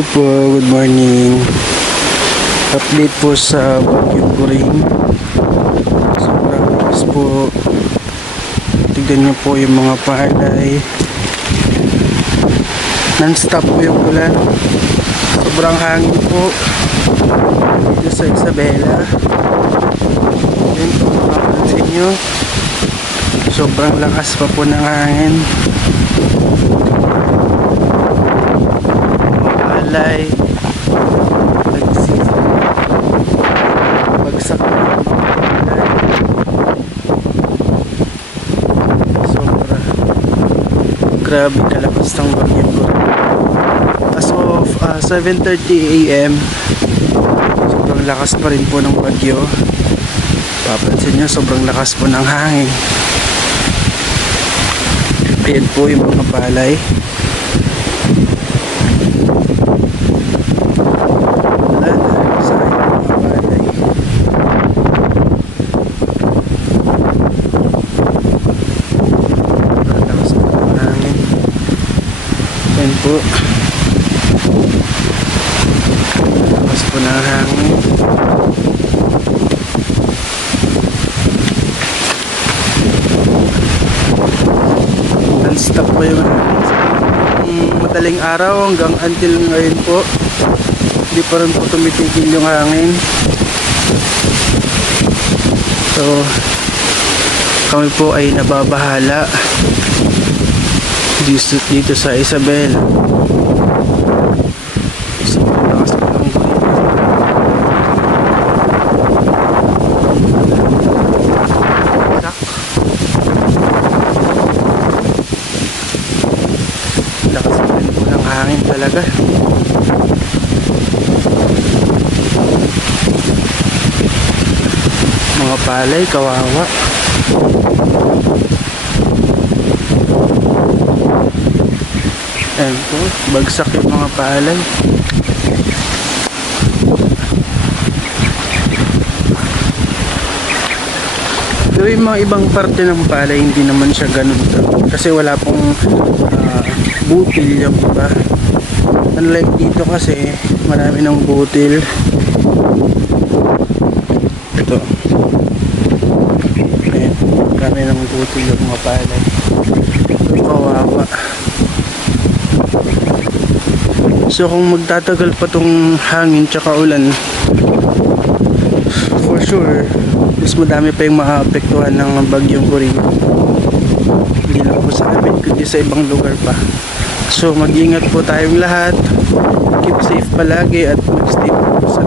Hello po, good morning. Update po sa Bagyong Kuring. Sobrang lakas po. Tignan nyo po yung mga palay. Non-stop po yung ulan. Sobrang hangin po dito sa Isabela. Yan po, makapansin nyo. Sobrang lakas pa po ng hangin. Palay bagsak na sobra grabe kalakas ng Bagyong Kuring. As of 7:30 AM sobrang lakas pa rin po ng bagyo. Papansin nyo, sobrang lakas po ng hangin. Ayan po yung mga palay. Yan po, lakas po ng hangin. Non-stop po yung madaling araw hanggang until ngayon po. Hindi pa rin po tumitigil yung hangin. So kami po ay nababahala dito sa Isabela. Sobrang lakas po ng bagyo. Lakas po ng hangin talaga. Mga palay, kawawa. Ayan po, bagsak yung mga palay. Pero yung mga ibang parte ng palay hindi naman siya ganun kasi wala pong butil yung iba. Unlike dito kasi marami ng butil. Ito, ayan, marami ng butil yung mga palay. So kawawa. So kung magtatagal pa tong hangin tsaka ulan, for sure mas madami pa yung maapektuhan ng Bagyong Kuring. Hindi lang po sa amin kundi sa ibang lugar pa. So mag-ingat po tayong lahat, keep safe palagi at mag-stay po sa